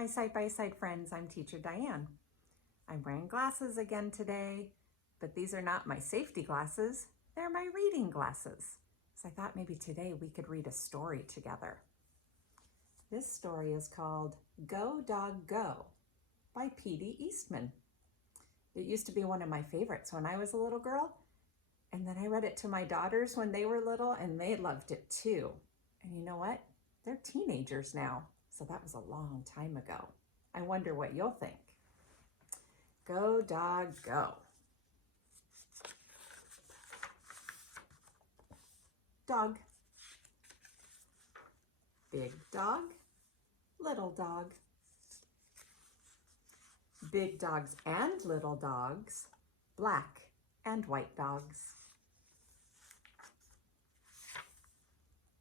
Hi, Side by Side friends. I'm teacher Diane. I'm wearing glasses again today, but these are not my safety glasses. They're my reading glasses. So I thought maybe today we could read a story together. This story is called Go Dog Go by P.D Eastman. It used to be one of my favorites when I was a little girl, and then I read it to my daughters when they were little, and they loved it too. And you know what? They're teenagers now, so that was a long time ago. I wonder what you'll think. Go dog go. Dog. Big dog, little dog. Big dogs and little dogs, black and white dogs.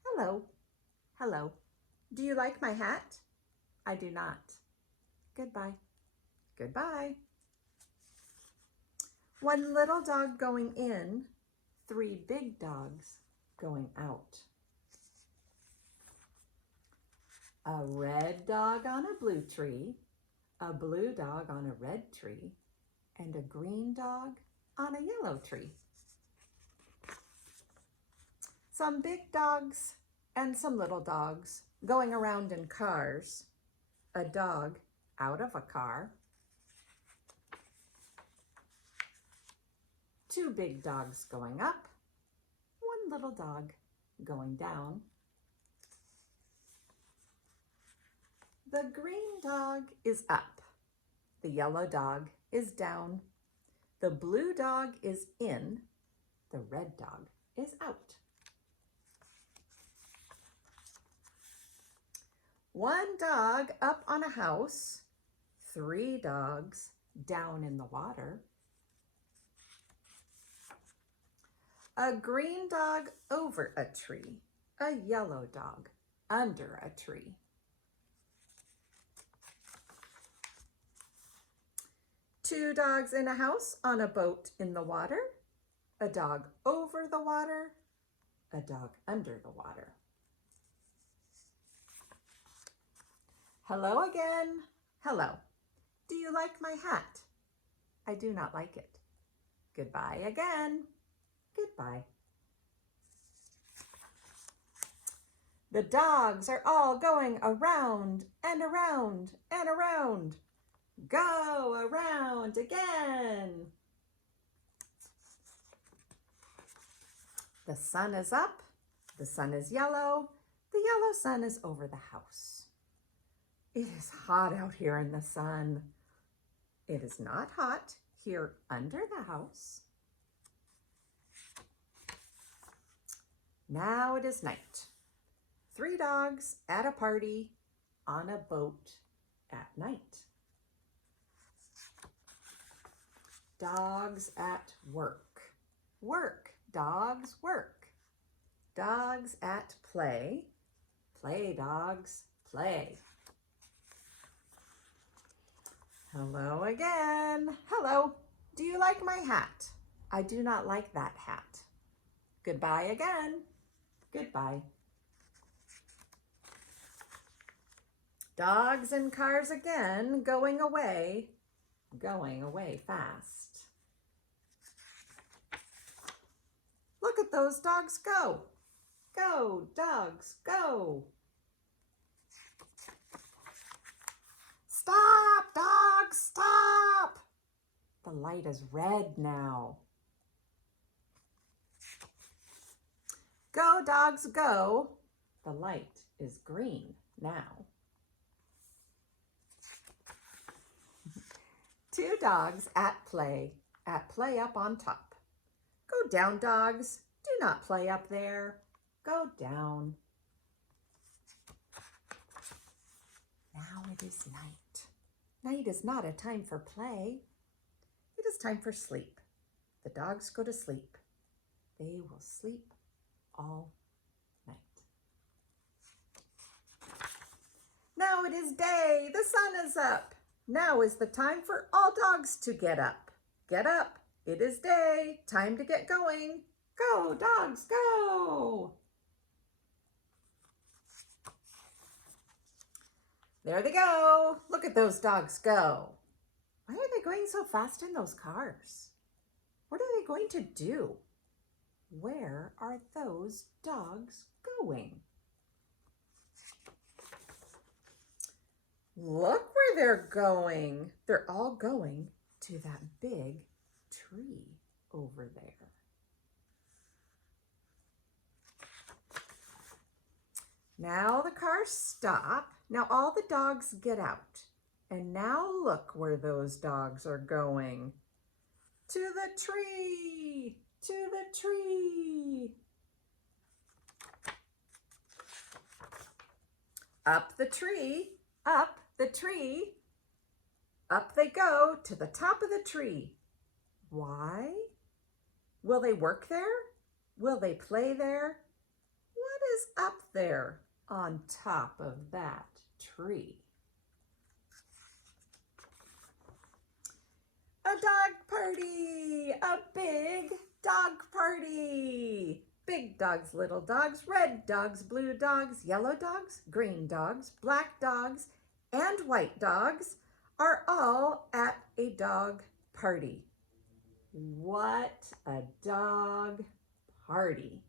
Hello, hello. Do you like my hat? I do not. Goodbye, goodbye. One little dog going in, three big dogs going out. A red dog on a blue tree, a blue dog on a red tree, and a green dog on a yellow tree. Some big dogs and some little dogs going around in cars, a dog out of a car, two big dogs going up, one little dog going down. The green dog is up, the yellow dog is down, the blue dog is in, the red dog is out. One dog up on a house, three dogs down in the water. A green dog over a tree, a yellow dog under a tree. Two dogs in a house on a boat in the water, a dog over the water, a dog under the water. Hello again. Hello. Do you like my hat? I do not like it. Goodbye again. Goodbye. The dogs are all going around and around and around. Go around again. The sun is up. The sun is yellow. The yellow sun is over the house. It is hot out here in the sun. It is not hot here under the house. Now it is night. Three dogs at a party on a boat at night. Dogs at work. Work, dogs work. Dogs at play. Play, dogs, play. Hello again. Hello. Do you like my hat? I do not like that hat. Goodbye again. Goodbye. Dogs and cars again, going away fast. Look at those dogs go. Go, dogs, go. Stop, dogs, stop. The light is red now. Go, dogs, go. The light is green now. Two dogs at play up on top. Go down, dogs. Do not play up there. Go down. Now it is night. Night is not a time for play. It is time for sleep. The dogs go to sleep. They will sleep all night. Now it is day. The sun is up. Now is the time for all dogs to get up. Get up. It is day. Time to get going. Go, dogs, go. There they go. Look at those dogs go. Why are they going so fast in those cars? What are they going to do? Where are those dogs going? Look where they're going. They're all going to that big tree over there. Now the cars stop. Now all the dogs get out. And now look where those dogs are going. To the tree, to the tree. Up the tree, up the tree. Up they go to the top of the tree. Why? Will they work there? Will they play there? What is up there on top of that tree? A dog party, a big dog party. Big dogs, little dogs, red dogs, blue dogs, yellow dogs, green dogs, black dogs, and white dogs are all at a dog party. What a dog party.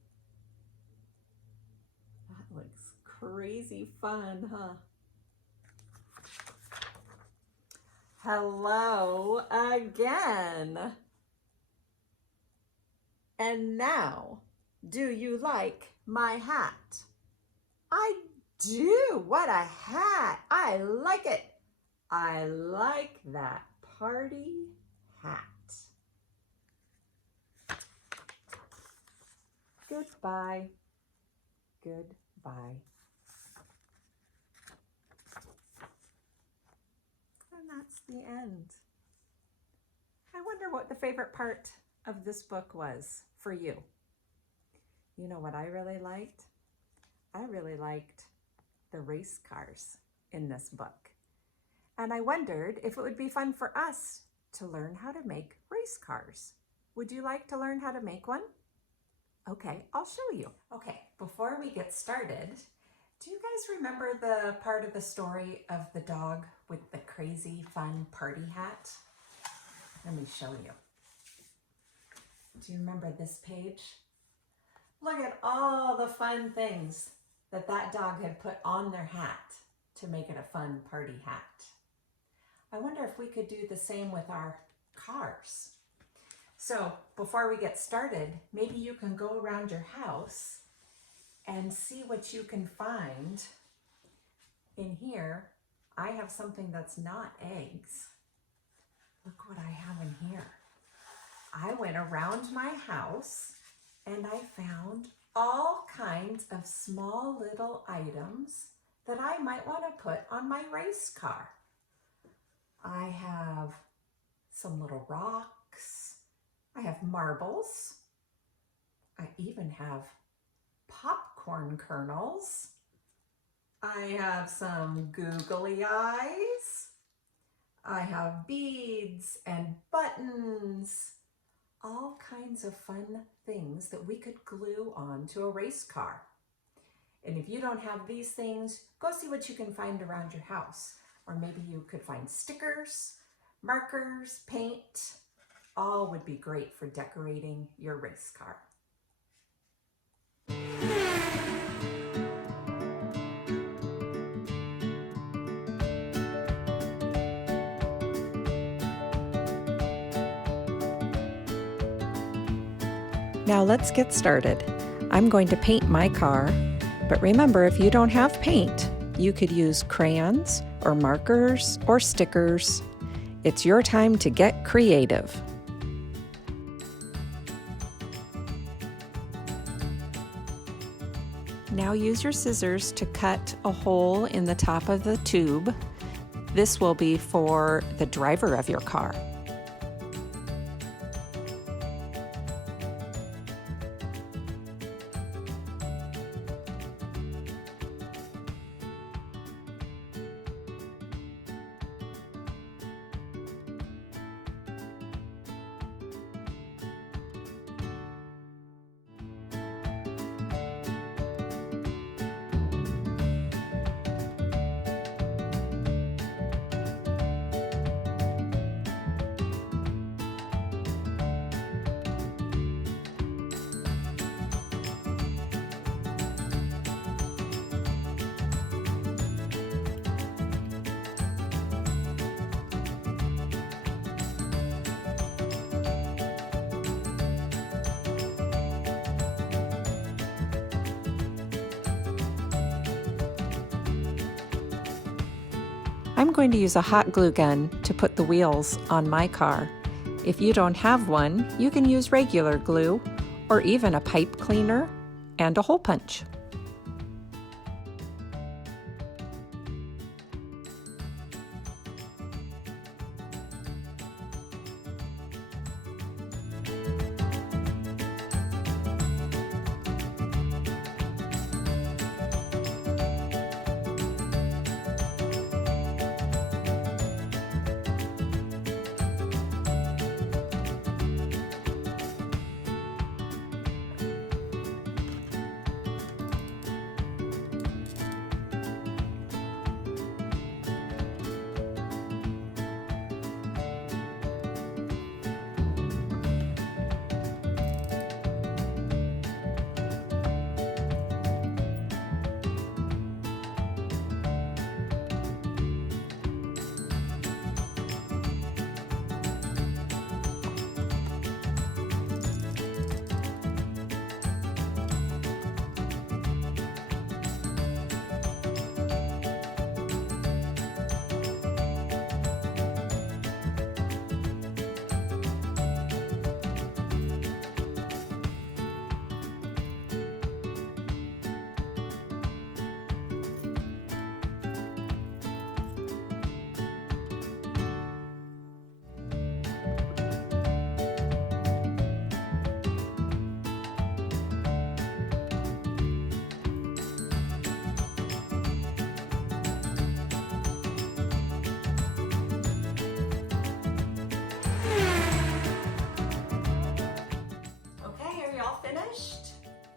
That looks crazy fun, huh? Hello again. And now, do you like my hat? I do. What a hat. I like it. I like that party hat. Goodbye. Goodbye. And that's the end. I wonder what the favorite part of this book was for you. You know what I really liked? I really liked the race cars in this book. And I wondered if it would be fun for us to learn how to make race cars. Would you like to learn how to make one? Okay, I'll show you. Okay, before we get started, do you guys remember the part of the story of the dog with the crazy fun party hat? Let me show you. Do you remember this page? Look at all the fun things that dog had put on their hat to make it a fun party hat. I wonder if we could do the same with our cars. So before we get started, maybe you can go around your house and see what you can find. In here, I have something that's not eggs. Look what I have in here. I went around my house and I found all kinds of small little items that I might want to put on my race car. I have some little rocks. I have marbles. I even have popcorn kernels. I have some googly eyes. I have beads and buttons. All kinds of fun things that we could glue onto a race car. And if you don't have these things, go see what you can find around your house. Or maybe you could find stickers, markers, paint. All would be great for decorating your race car. Now let's get started. I'm going to paint my car, but remember, if you don't have paint, you could use crayons or markers or stickers. It's your time to get creative. Now use your scissors to cut a hole in the top of the tube. This will be for the driver of your car. I'm going to use a hot glue gun to put the wheels on my car. If you don't have one, you can use regular glue or even a pipe cleaner and a hole punch.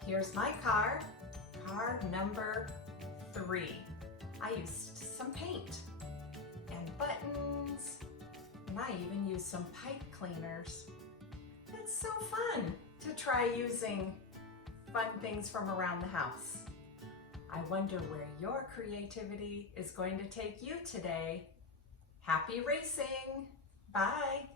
Here's my car number 3. I used some paint and buttons, and I even used some pipe cleaners. It's so fun to try using fun things from around the house. I wonder where your creativity is going to take you today. Happy racing! Bye!